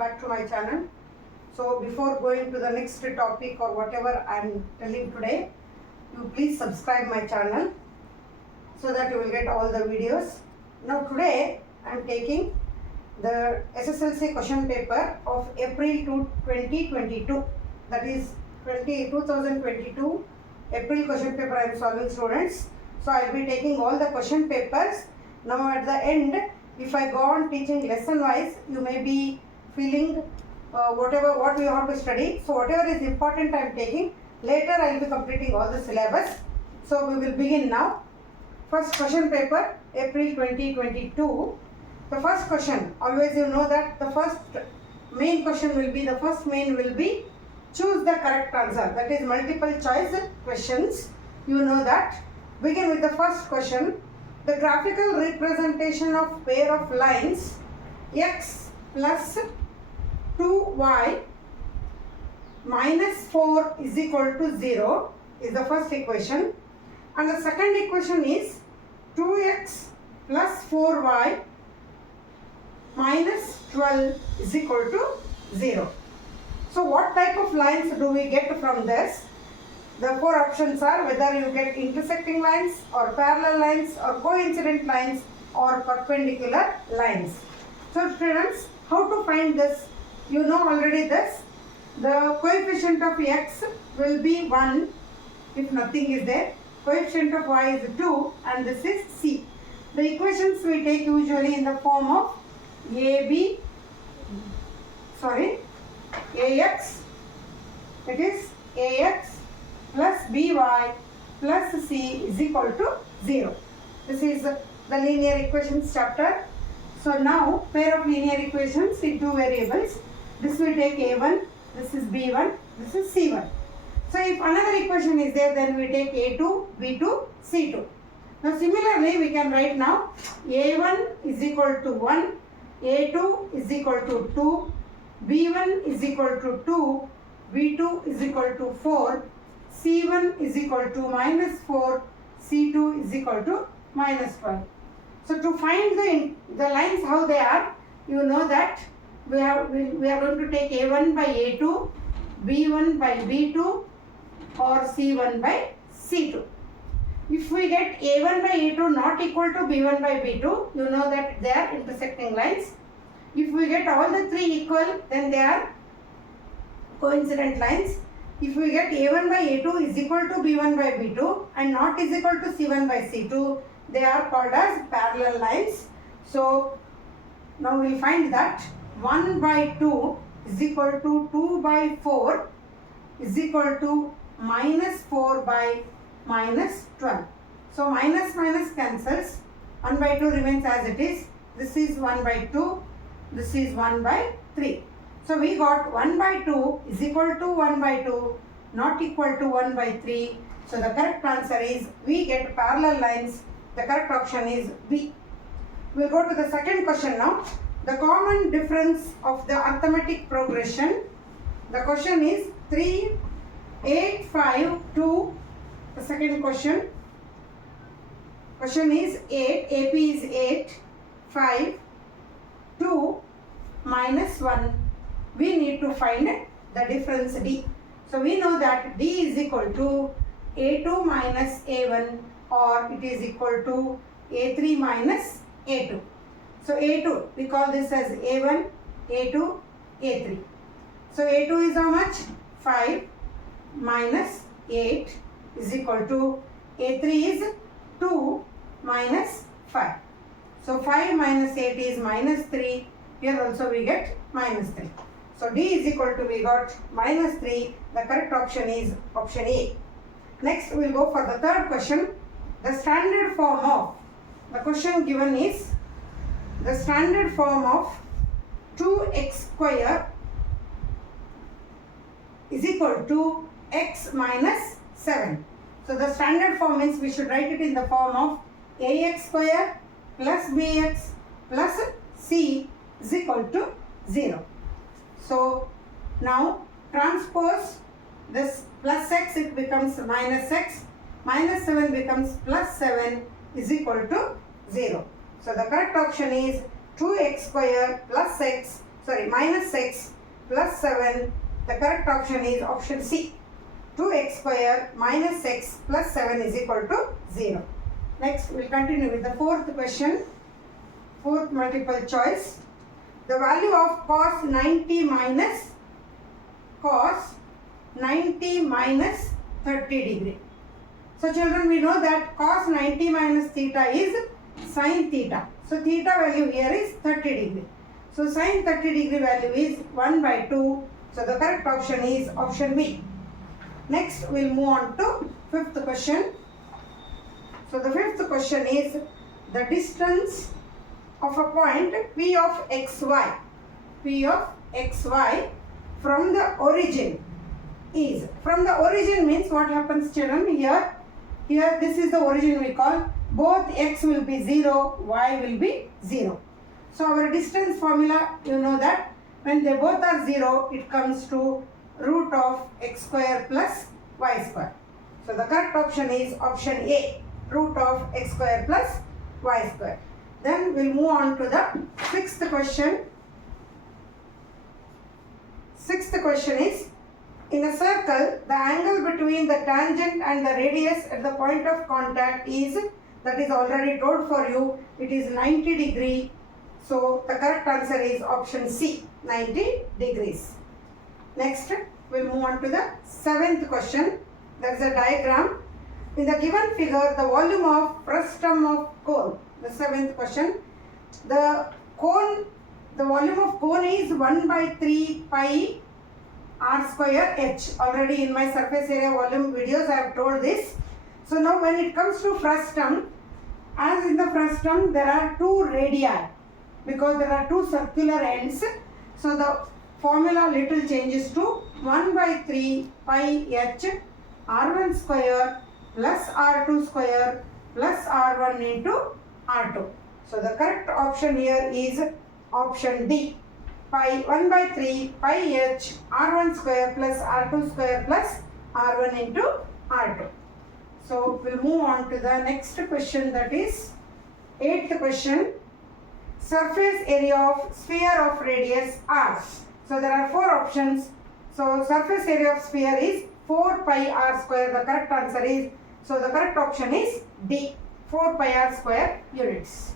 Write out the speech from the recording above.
back to my channel. So before going to the next topic or whatever I am telling today, you please subscribe my channel so that you will get all the videos. Now today I am taking the SSLC question paper of April 2022, that is 2022 April question paper I am solving, students. So I will be taking all the question papers. Now at the end, if I go on teaching lesson wise, you may be feeling what we have to study. So whatever is important I am taking. Later I will be completing all the syllabus. So we will begin now. First question paper, April 2022. The first question, always you know that the first main question will be, choose the correct answer. That is multiple choice questions. You know that. Begin with the first question. The graphical representation of pair of lines x plus 2y minus 4 is equal to 0 is the first equation. And the second equation is 2x plus 4y minus 12 is equal to 0. So what type of lines do we get from this? The four options are whether you get intersecting lines or parallel lines or coincident lines or perpendicular lines. So students, how to find this? You know already this. The coefficient of x will be 1 if nothing is there. Coefficient of y is 2 and this is c. The equations we take usually in the form of ax, it is ax plus by plus c is equal to 0. This is the linear equations chapter. So now pair of linear equations in two variables. This will take a1, this is b1, this is c1. So if another equation is there, then we take a2, b2, c2. Now similarly we can write now a1 is equal to 1, a2 is equal to 2, b1 is equal to 2, b2 is equal to 4, c1 is equal to minus 4, c2 is equal to minus 12. So to find the lines how they are, you know that we are going to take a1 by a2, b1 by b2 or c1 by c2. If we get a1 by a2 not equal to b1 by b2, you know that they are intersecting lines. If we get all the three equal, then they are coincident lines. If we get a1 by a2 is equal to b1 by b2 and not is equal to c1 by c2, they are called as parallel lines. So now we will find that 1 by 2 is equal to 2 by 4 is equal to minus 4 by minus 12. So minus cancels. 1 by 2 remains as it is. This is 1 by 2. This is 1 by 3. So we got 1 by 2 is equal to 1 by 2 not equal to 1 by 3. So the correct answer is we get parallel lines. The correct option is B. We will go to the second question now. The common difference of the arithmetic progression. The question is 3, 8, 5, 2. The second question. Question is 8. AP is 8, 5, 2 minus 1. We need to find the difference D. So we know that D is equal to A2 minus A1 or it is equal to A3 minus A2. So A2, we call this as A1, A2, A3. So A2 is how much? 5 minus 8 is equal to A3 is 2 minus 5. So 5 minus 8 is minus 3. Here also we get minus 3. So D is equal to, we got minus 3. The correct option is option A. Next we will go for the third question. The standard form of, the question given is the standard form of 2x square is equal to x minus 7. So the standard form means we should write it in the form of ax square plus bx plus c is equal to 0. So now transpose this plus x, it becomes minus x, minus 7 becomes plus 7 is equal to 0. So the correct option is 2x square plus x minus x plus 7. The correct option is option C. 2x square minus x plus 7 is equal to 0. Next, we will continue with the fourth question. Fourth multiple choice. The value of cos 90 minus 30 degree. So children, we know that cos 90 minus theta is sin theta. So theta value here is 30 degree. So sin 30 degree value is 1 by 2. So the correct option is option B. Next, we will move on to fifth question. So the fifth question is the distance of a point P of xy. P of xy from the origin is. From the origin means what happens, children? Here this is the origin we call. Both x will be 0, y will be 0. So our distance formula, you know that when they both are 0, it comes to root of x square plus y square. So the correct option is option A, root of x square plus y square. Then we'll move on to the sixth question. Sixth question is, in a circle, the angle between the tangent and the radius at the point of contact is, that is already told for you, it is 90 degree. So the correct answer is option C, 90 degrees. Next, we'll move on to the seventh question. There is a diagram. In the given figure, the volume of frustum of cone. The seventh question. The volume of cone is 1 by 3 pi r square h. Already in my surface area volume videos I have told this. So now when it comes to frustum, as in the frustum there are two radii because there are two circular ends. So the formula little changes to 1 by 3 pi h r1 square plus r2 square plus r1 into r2. So the correct option here is option D. 1 by 3 pi h r1 square plus r2 square plus r1 into r2. So we'll move on to the next question, that is eighth question. Surface area of sphere of radius r. So there are four options. So surface area of sphere is 4 pi r square. The correct answer is, so the correct option is D, 4 pi r square units.